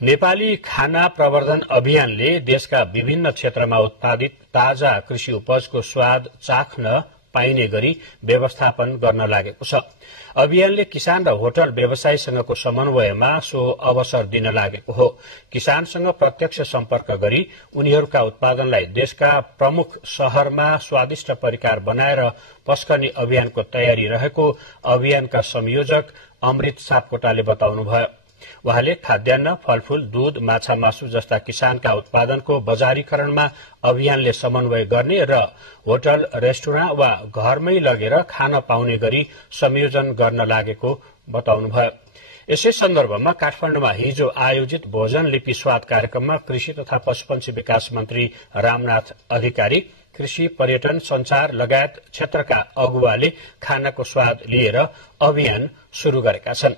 नेपाली खाना प्रवर्धन अभियानले देशका विभिन्न क्षेत्रमा उत्पादित ताजा कृषि उपजको स्वाद चाख्न पाइने गरी व्यवस्थापन गर्न लागेको छ। अभियानले किसान र होटल व्यवसायीसँगको समन्वयमा सो अवसर दिन लागेको हो। किसानसँग प्रत्यक्ष सम्पर्क गरी उनीहरूका उत्पादनलाई देशका प्रमुख शहरमा स्वादिष्ट परिकार बनाएर पस्कने अभियानको तयारी रहेको अभियानका संयोजक अमृत सापकोटाले बताउनुभयो। उहाँले खाद्यान्न, फलफूल, दूध, माछा मासु जस्ता किसानका उत्पादनको बजारीकरणमा अभियानले समन्वय गर्ने र होटल, रेस्टुरेन्ट वा घरमै लगेर खान पाउने गरी संयोजन गर्न लागेको बताउनुभयो। यसै सन्दर्भमा काठमाडौँमा हिजो आयोजित भोजन लिपि स्वाद कार्यक्रममा कृषि तथा पशुपन्छी विकास मन्त्री रामनाथ अधिकारी, कृषि, पर्यटन, संचार लगायत क्षेत्रका अगुवाले खानाको स्वाद लिएर अभियान शुरू गरेका छन्।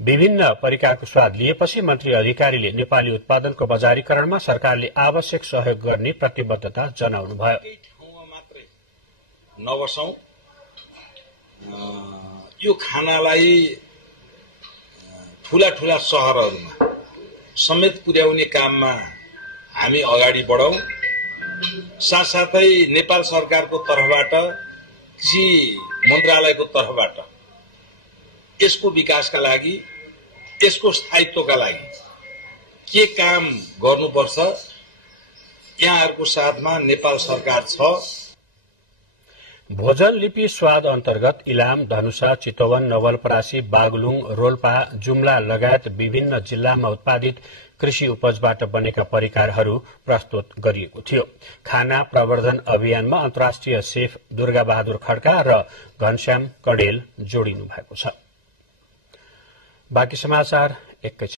विभिन्न परिकारको स्वाद लिएपछि मन्त्री अधिकारीले नेपाली उत्पादनको बजारीकरणमा सरकारले आवश्यक सहयोग गर्ने प्रतिबद्धता जनाउनुभयो। नबसौं, यो खानालाई ठूला ठूला शहरहरूमा समेत पुर्याउने काममा हामी अगाडि बढौं। साथसाथै नेपाल सरकारको तर्फबाट, कृषि मन्त्रालयको तर्फबाट यसको विकासका लागि, यसको स्थायित्वका लागि के काम गर्नुपर्छ, यहाँहरूको साथमा नेपाल सरकार छ। भोजन लिपि स्वाद अन्तर्गत इलाम, धनुषा, चितवन, नवलपरासी, बागलुङ, रोल्पा, जुम्ला लगायत विभिन्न जिल्लामा उत्पादित कृषि उपजबाट बनेका परिकारहरू प्रस्तुत गरिएको थियो। खाना प्रवर्धन अभियानमा अन्तर्राष्ट्रिय सेफ दुर्गा बहादुर खड्का र घनश्याम कडेल जोडिनु भएको छ। बाँकी समाचार एकैछिन।